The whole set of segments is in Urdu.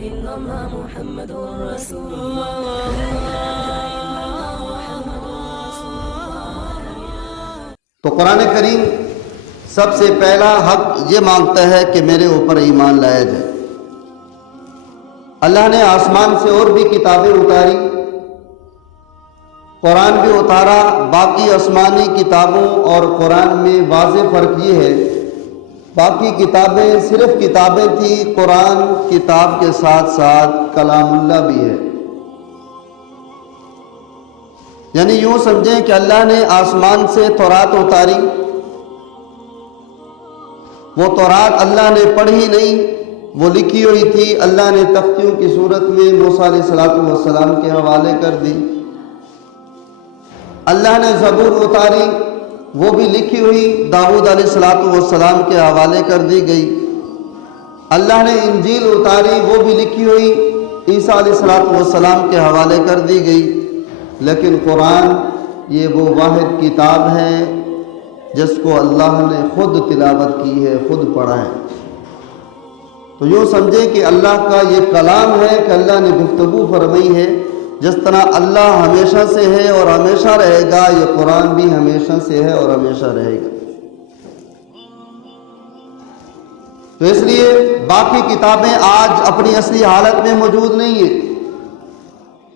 إلا الله محمد رسول الله. تو قرآن کریم سب سے پہلا حق یہ مانگتا ہے کہ میرے اوپر ایمان لایا جائے۔ اللہ نے آسمان سے اور بھی کتابیں اتاری، قرآن بھی اتارا۔ باقی آسمانی کتابوں اور قرآن میں واضح فرق یہ ہے، باقی کتابیں صرف کتابیں تھیں، قرآن کتاب کے ساتھ ساتھ کلام اللہ بھی ہے۔ یعنی یوں سمجھیں کہ اللہ نے آسمان سے تورات اتاری، وہ تورات اللہ نے پڑھی نہیں، وہ لکھی ہوئی تھی، اللہ نے تختیوں کی صورت میں موسیٰ علیہ السلام کے حوالے کر دی۔ اللہ نے زبور اتاری، وہ بھی لکھی ہوئی داؤد علیہ السلام کے حوالے کر دی گئی۔ اللہ نے انجیل اتاری، وہ بھی لکھی ہوئی عیسیٰ علیہ السلام کے حوالے کر دی گئی۔ لیکن قرآن یہ وہ واحد کتاب ہے جس کو اللہ نے خود تلاوت کی ہے، خود پڑھا ہے۔ تو یوں سمجھے کہ اللہ کا یہ کلام ہے کہ اللہ نے گفتگو فرمائی ہے۔ جس طرح اللہ ہمیشہ سے ہے اور ہمیشہ رہے گا، یہ قرآن بھی ہمیشہ سے ہے اور ہمیشہ رہے گا۔ تو اس لیے باقی کتابیں آج اپنی اصلی حالت میں موجود نہیں ہیں،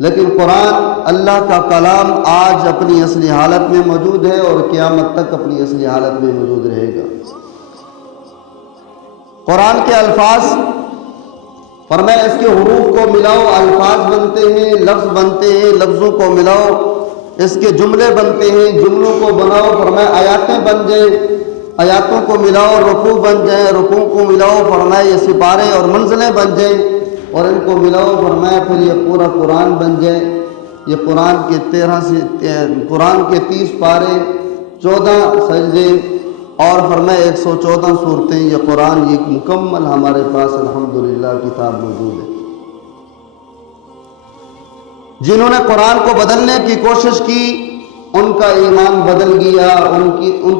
لیکن قرآن اللہ کا کلام آج اپنی اصلی حالت میں موجود ہے اور قیامت تک اپنی اصلی حالت میں موجود رہے گا۔ قرآن کے الفاظ فرمایا اس کے حروف کو ملاؤ، الفاظ بنتے ہیں، لفظ بنتے ہیں، لفظوں کو ملاؤ، اس کے جملے بنتے ہیں، جملوں کو بناؤ، فرمایا آیاتیں بن جائیں، آیاتوں کو ملاؤ، رکوع بن جائیں، رکوع کو ملاؤ، فرمایا یہ سپارے اور منزلیں بن جائیں اور ان کو ملاؤ، فرمایا پھر یہ پورا قرآن بن جائے۔ یہ قرآن کے 30 پارے، 14 سجدے اور فرمایا 114 صورتیں، یہ قرآن یہ مکمل ہمارے پاس الحمدللہ کتاب موجود ہے۔ جنہوں نے قرآن کو بدلنے کی کوشش کی ان کا ایمان بدل گیا، ان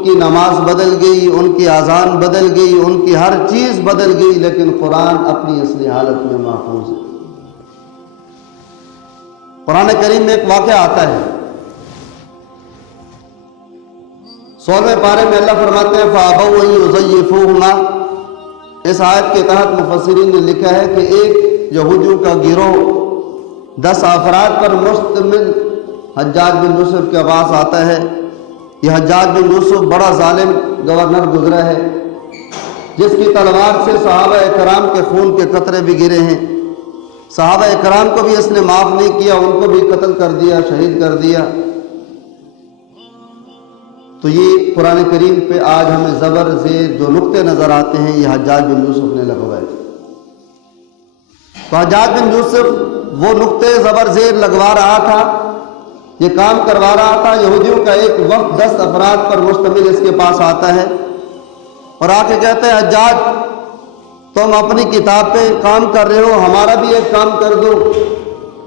کی نماز بدل گئی، ان کی اذان بدل گئی، ان کی ہر چیز بدل گئی، لیکن قرآن اپنی اصلی حالت میں محفوظ ہے۔ قرآن کریم میں ایک واقعہ آتا ہے، 16ویں پارے میں اللہ فرماتے ہیں فَأَبَوْا أَن يُزَيِّفُوهُمَا۔ اس آیت کے تحت مفسرین نے لکھا ہے کہ ایک یہودیوں کا گروہ 10 افراد پر مشتمل حجاج بن یوسف کے پاس آتا ہے۔ یہ حجاج بن یوسف بڑا ظالم گورنر گزرا ہے، جس کی تلوار سے صحابہ اکرام کے خون کے قطرے بھی گرے ہیں۔ صحابہ اکرام کو بھی اس نے معاف نہیں کیا، ان کو بھی قتل کر دیا، شہید کر دیا۔ تو یہ قرآن کریم پہ آج ہمیں زبر زیر جو نقطے نظر آتے ہیں یہ حجاج بن یوسف نے لگوائے۔ تو حجاج بن یوسف وہ نقطے زبر زیر لگوا رہا تھا، یہ کام کروا رہا تھا۔ یہودیوں کا ایک وقت 10 افراد پر مشتمل اس کے پاس آتا ہے اور آ کے کہتے ہیں حجاج تم اپنی کتاب پہ کام کر رہے ہو، ہمارا بھی ایک کام کر دو۔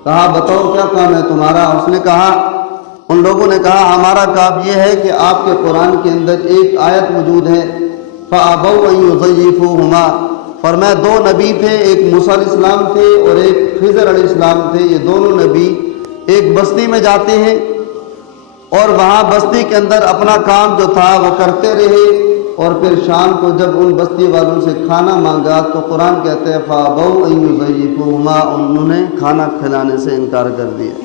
کہا بتاؤ کیا کام ہے تمہارا؟ اس نے کہا، ان لوگوں نے کہا ہمارا کام یہ ہے کہ آپ کے قرآن کے اندر ایک آیت موجود ہے فَأَبَوْا أَن يُزَيِّفُوهُمَا۔ فرمایا 2 نبی تھے، ایک موسیٰ علیہ السلام تھے اور ایک خضر علیہ السلام تھے۔ یہ دونوں نبی ایک بستی میں جاتے ہیں اور وہاں بستی کے اندر اپنا کام جو تھا وہ کرتے رہے، اور پھر شام کو جب ان بستی والوں سے کھانا مانگا تو قرآن کہتے ہیں فَأَبَوْا أَن يُزَيِّفُوهُمَا، انہوں نے کھانا کھلانے سے انکار کر دیا،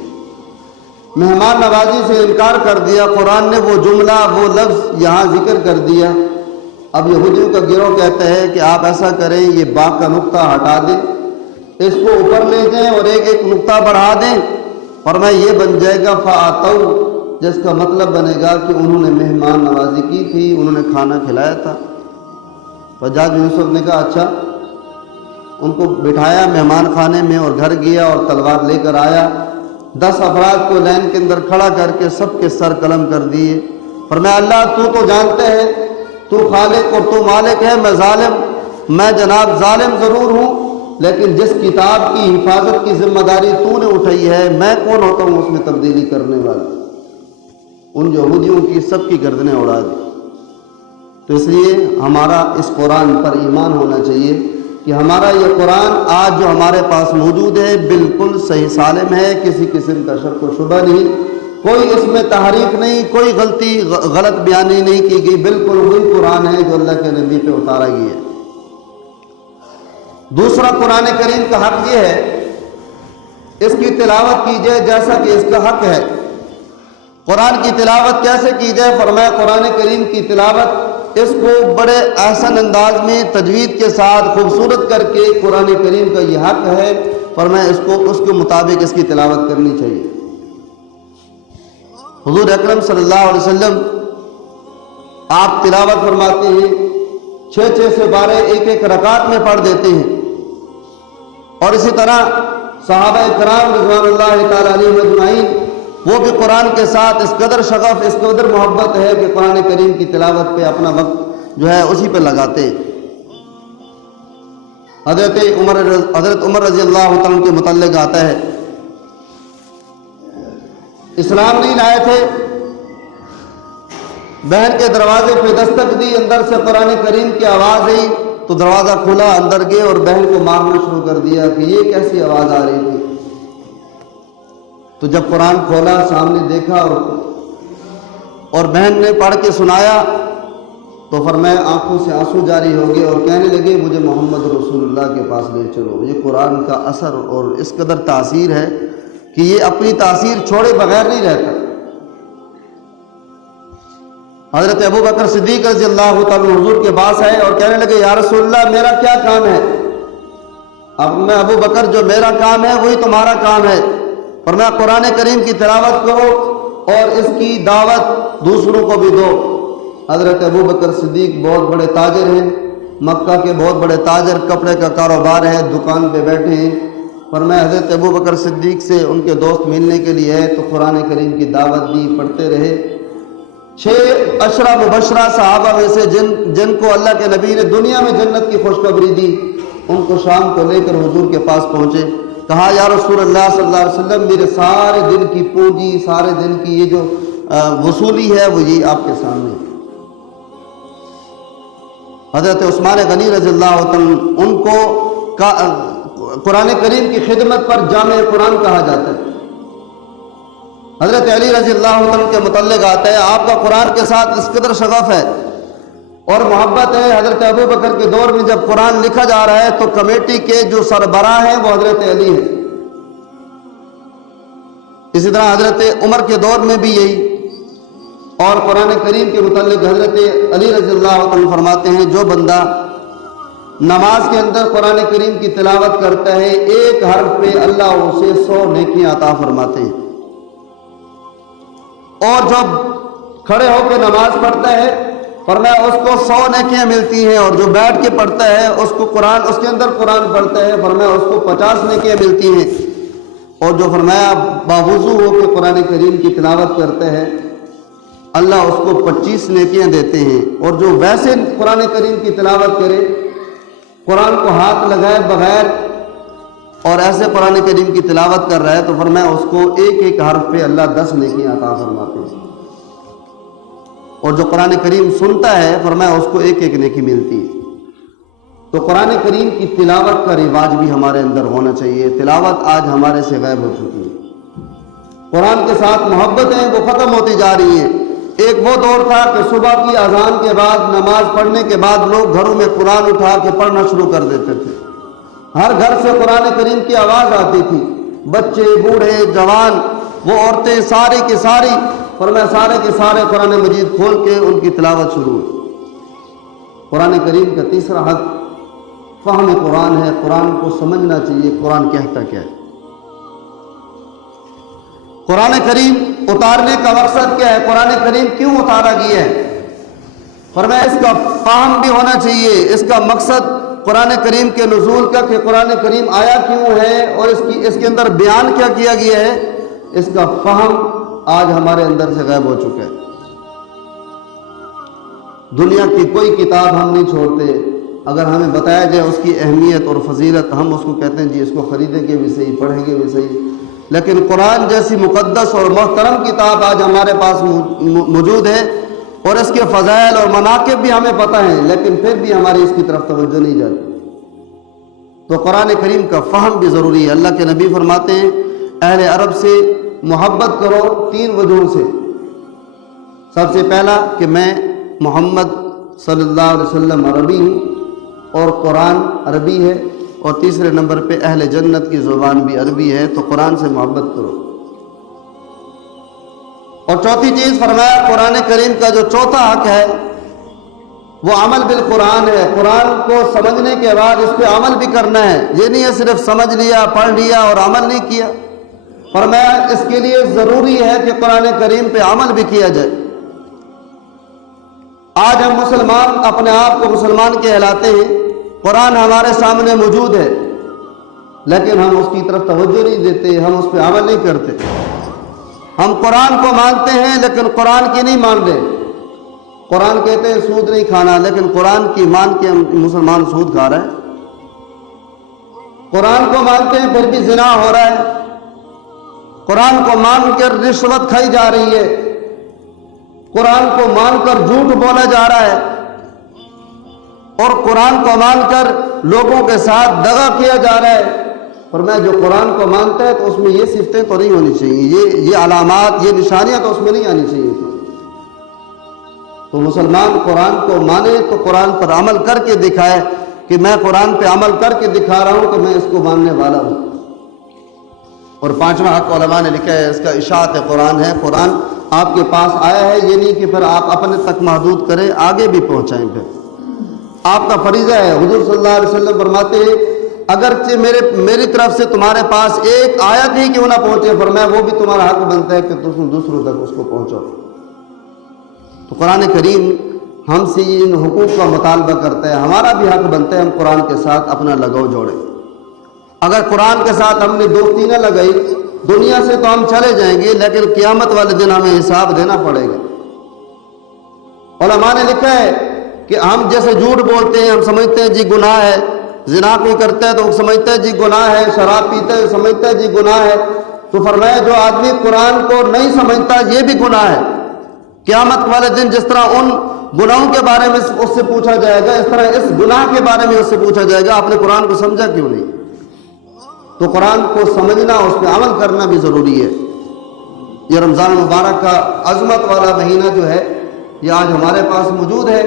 مہمان نوازی سے انکار کر دیا۔ قرآن نے وہ جملہ وہ لفظ یہاں ذکر کر دیا۔ اب یہودیوں کا گروہ کہتا ہے کہ آپ ایسا کریں، یہ با کا نقطہ ہٹا دیں، اس کو اوپر لے جائیں اور ایک ایک نقطہ بڑھا دیں، اور میں یہ بن جائے گا فَآتَوْا، جس کا مطلب بنے گا کہ انہوں نے مہمان نوازی کی تھی، انہوں نے کھانا کھلایا تھا۔ حجاج بن یوسف نے کہا اچھا، ان کو بٹھایا مہمان خانے میں اور گھر گیا اور تلوار لے کر آیا۔ 10 افراد کو لائن کے اندر کھڑا کر کے سب کے سر قلم کر دیے۔ فرمایا اللہ تو جانتے ہے، تو خالق اور تو مالک ہے، میں جناب ظالم ضرور ہوں، لیکن جس کتاب کی حفاظت کی ذمہ داری تو نے اٹھائی ہے، میں کون ہوتا ہوں اس میں تبدیلی کرنے والا؟ ان یہودیوں کی سب کی گردنیں اڑا دی۔ تو اس لیے ہمارا اس قرآن پر ایمان ہونا چاہیے کہ ہمارا یہ قرآن آج جو ہمارے پاس موجود ہے بالکل صحیح سالم ہے، کسی قسم کا شک و شبہ نہیں، کوئی اس میں تحریف نہیں، کوئی غلط بیانی نہیں کی گئی، بالکل وہی قرآن ہے جو اللہ کے نبی پہ اتارا گیا ہے۔ دوسرا قرآن کریم کا حق یہ ہے اس کی تلاوت کی جائے جیسا کہ اس کا حق ہے۔ قرآن کی تلاوت کیسے کی جائے؟ فرمایا قرآن کریم کی تلاوت اس کو بڑے احسن انداز میں تجوید کے ساتھ خوبصورت کر کے قرآن کریم کا یہ حق ہے، فرمایا اس کے مطابق اس کی تلاوت کرنی چاہیے۔ حضور اکرم صلی اللہ علیہ وسلم آپ تلاوت فرماتے ہیں 6 سے 12 ایک رکعت میں پڑھ دیتے ہیں، اور اسی طرح صحابہ کرام رضوان اللہ تعالی علیہم اجمعین وہ بھی قرآن کے ساتھ اس قدر شغف، اس قدر محبت ہے کہ قرآن کریم کی تلاوت پہ اپنا وقت جو ہے اسی پہ لگاتے ہیں۔ حضرت عمر رضی اللہ عنہ کے متعلق آتا ہے اسلام نہیں لائے تھے، بہن کے دروازے پہ دستک دی، اندر سے قرآن کریم کی آواز آئی تو دروازہ کھلا، اندر گئے اور بہن کو مارنا شروع کر دیا کہ یہ کیسی آواز آ رہی تھی۔ تو جب قرآن کھولا سامنے دیکھا اور بہن نے پڑھ کے سنایا تو فرمایا آنکھوں سے آنسو جاری ہو گئے اور کہنے لگے مجھے محمد رسول اللہ کے پاس لے چلو۔ یہ قرآن کا اثر اور اس قدر تاثیر ہے کہ یہ اپنی تاثیر چھوڑے بغیر نہیں رہتا۔ حضرت ابو بکر صدیق رضی اللہ تعالیٰ حضور کے پاس آئے اور کہنے لگے یا رسول اللہ میرا کیا کام ہے؟ اب میں ابو بکر جو میرا کام ہے وہی تمہارا کام ہے، فرمایا قرآن کریم کی تلاوت کرو اور اس کی دعوت دوسروں کو بھی دو۔ حضرت ابو بکر صدیق بہت بڑے تاجر ہیں، مکہ کے بہت بڑے تاجر، کپڑے کا کاروبار ہے، دکان پہ بیٹھے ہیں، فرمایا حضرت ابو بکر صدیق سے ان کے دوست ملنے کے لیے ہے تو قرآن کریم کی دعوت دی، پڑھتے رہے۔ 6 عشرہ مبشرہ صحابہ میں سے جن کو اللہ کے نبی نے دنیا میں جنت کی خوشخبری دی، ان کو شام کو لے کر حضور کے پاس پہنچے، کہا یا رسول اللہ صلی اللہ علیہ وسلم میرے سارے دن کی پونجی، سارے دن کی یہ جو وصولی ہے وہ یہ آپ کے سامنے۔ حضرت عثمان غنی رضی اللہ عنہ ان کو قرآن کریم کی خدمت پر جامع قرآن کہا جاتا ہے۔ حضرت علی رضی اللہ عنہ کے متعلق آتا ہے آپ کا قرآن کے ساتھ اس قدر شغف ہے اور محبت ہے۔ حضرت ابو بکر کے دور میں جب قرآن لکھا جا رہا ہے تو کمیٹی کے جو سربراہ ہیں وہ حضرت علی ہیں، اسی طرح حضرت عمر کے دور میں بھی یہی۔ اور قرآن کریم کے متعلق حضرت علی رضی اللہ عنہ فرماتے ہیں جو بندہ نماز کے اندر قرآن کریم کی تلاوت کرتا ہے ایک حرف پہ اللہ اسے 100 نیکیاں عطا فرماتے ہیں، اور جب کھڑے ہو کے نماز پڑھتا ہے فرمایا اس کو 100 نیکیاں ملتی ہیں، اور جو بیٹھ کے پڑھتا ہے اس کے اندر قرآن پڑھتا ہے فرمایا اس کو 50 نیکیاں ملتی ہیں، اور جو فرمایا باوضو ہو کے قرآن کریم کی تلاوت کرتا ہے اللہ اس کو 25 نیکیاں دیتے ہیں، اور جو ویسے قرآن کریم کی تلاوت کرے قرآن کو ہاتھ لگائے بغیر اور ایسے قرآن کریم کی تلاوت کر رہا ہے تو فرمایا اس کو ایک حرف پہ اللہ 10 نیکیاں عطا فرماتے ہیں، اور جو قرآن کریم سنتا ہے فرمایا اس کو ایک نیکی ملتی ہے۔ تو قرآن کریم کی تلاوت کا رواج بھی ہمارے اندر ہونا چاہیے۔ تلاوت آج ہمارے سے غائب ہو چکی ہے، قرآن کے ساتھ محبتیں وہ ختم ہوتی جا رہی ہیں۔ ایک وہ دور تھا کہ صبح کی اذان کے بعد نماز پڑھنے کے بعد لوگ گھروں میں قرآن اٹھا کے پڑھنا شروع کر دیتے تھے، ہر گھر سے قرآن کریم کی آواز آتی تھی، بچے بوڑھے جوان وہ عورتیں ساری کی ساری فرمایا سارے کے سارے قرآن مجید کھول کے ان کی تلاوت شروع ہوئی۔ قرآن کریم کا تیسرا حق فہم قرآن ہے، قرآن کو سمجھنا چاہیے قرآن کہتا کیا ہے۔ قرآن کریم اتارنے کا مقصد کیا ہے؟ قرآن کریم کیوں اتارا گیا ہے؟ فرمایا اس کا فہم بھی ہونا چاہیے، اس کا مقصد قرآن کریم کے نزول کا کہ قرآن کریم آیا کیوں ہے اور اس کے اندر بیان کیا کیا گیا ہے، اس کا فہم آج ہمارے اندر سے غائب ہو چکا ہے۔ دنیا کی کوئی کتاب ہم نہیں چھوڑتے، اگر ہمیں بتایا جائے اس کی اہمیت اور فضیلت ہم اس کو کہتے ہیں جی اس کو خریدیں گے بھی صحیح، پڑھیں گے بھی صحیح، لیکن قرآن جیسی مقدس اور محترم کتاب آج ہمارے پاس موجود ہے اور اس کے فضائل اور مناقب بھی ہمیں پتہ ہیں، لیکن پھر بھی ہماری اس کی طرف توجہ نہیں جاتی۔ تو قرآن کریم کا فہم بھی ضروری ہے۔ اللہ کے نبی فرماتے ہیں اہل عرب سے محبت کرو 3 وجوہ سے۔ سب سے پہلا کہ میں محمد صلی اللہ علیہ وسلم عربی ہوں اور قرآن عربی ہے، اور تیسرے نمبر پہ اہل جنت کی زبان بھی عربی ہے، تو قرآن سے محبت کرو۔ اور چوتھی چیز فرمایا قرآن کریم کا جو چوتھا حق ہے وہ عمل بالقرآن ہے۔ قرآن کو سمجھنے کے بعد اس پہ عمل بھی کرنا ہے، یہ نہیں ہے صرف سمجھ لیا، پڑھ لیا اور عمل نہیں کیا۔ فرمایا اس کے لیے ضروری ہے کہ قرآن کریم پہ عمل بھی کیا جائے۔ آج ہم مسلمان اپنے آپ کو مسلمان کہلاتے ہیں، قرآن ہمارے سامنے موجود ہے، لیکن ہم اس کی طرف توجہ نہیں دیتے، ہم اس پہ عمل نہیں کرتے۔ ہم قرآن کو مانتے ہیں لیکن قرآن کی نہیں مان رہے۔ قرآن کہتے ہیں سود نہیں کھانا، لیکن قرآن کی مان کے مسلمان سود کھا رہا ہے۔ قرآن کو مانتے ہیں پھر بھی زنا ہو رہا ہے۔ قرآن کو مان کر رشوت کھائی جا رہی ہے، قرآن کو مان کر جھوٹ بولا جا رہا ہے، اور قرآن کو مان کر لوگوں کے ساتھ دغا کیا جا رہا ہے۔ اور میں جو قرآن کو مانتا ہے تو اس میں یہ صفتیں تو نہیں ہونی چاہیے، یہ علامات، یہ نشانیاں تو اس میں نہیں آنی چاہیے۔ تو مسلمان قرآن کو مانے تو قرآن پر عمل کر کے دکھائے کہ میں قرآن پہ عمل کر کے دکھا رہا ہوں کہ میں اس کو ماننے والا ہوں۔ اور 5واں حق علماء نے لکھا ہے اس کا اشاعت قرآن ہے۔ قرآن آپ کے پاس آیا ہے، یہ نہیں کہ پھر آپ اپنے تک محدود کریں، آگے بھی پہنچائیں۔ پھر آپ کا فریضہ ہے۔ حضور صلی اللہ علیہ وسلم فرماتے ہیں اگرچہ میری طرف سے تمہارے پاس ایک آیت ہی کیوں نہ پہنچے، فرمایا وہ بھی تمہارا حق بنتا ہے کہ تم دوسروں تک اس کو پہنچاؤ۔ تو قرآن کریم ہم سے ان حقوق کا مطالبہ کرتا ہے، ہمارا بھی حق بنتا ہے ہم قرآن کے ساتھ اپنا لگاؤ جوڑیں۔ اگر قرآن کے ساتھ ہم نے دوستی نہ لگائی، دنیا سے تو ہم چلے جائیں گے، لیکن قیامت والے دن ہمیں حساب دینا پڑے گا۔ علماء نے لکھا ہے کہ ہم جیسے جھوٹ بولتے ہیں، ہم سمجھتے ہیں جی گناہ ہے، زنا کوئی کرتا ہے تو سمجھتا ہے جی گناہ ہے، شراب پیتا ہے سمجھتا ہے جی گناہ ہے، تو فرمایا جو آدمی قرآن کو نہیں سمجھتا یہ بھی گناہ ہے۔ قیامت والے دن جس طرح ان گناہوں کے بارے میں اس سے پوچھا جائے گا، اس طرح اس گناہ کے بارے میں اس سے پوچھا جائے گا آپ نے قرآن کو سمجھا کیوں نہیں۔ تو قرآن کو سمجھنا، اس پہ عمل کرنا بھی ضروری ہے۔ یہ رمضان مبارک کا عظمت والا مہینہ جو ہے یہ آج ہمارے پاس موجود ہے،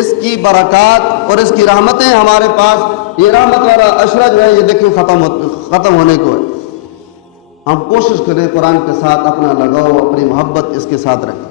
اس کی برکات اور اس کی رحمتیں ہمارے پاس، یہ رحمت والا عشرہ جو ہے یہ دیکھیں ختم ہونے کو ہے۔ ہم کوشش کریں قرآن کے ساتھ اپنا لگاؤ، اپنی محبت اس کے ساتھ رکھیں۔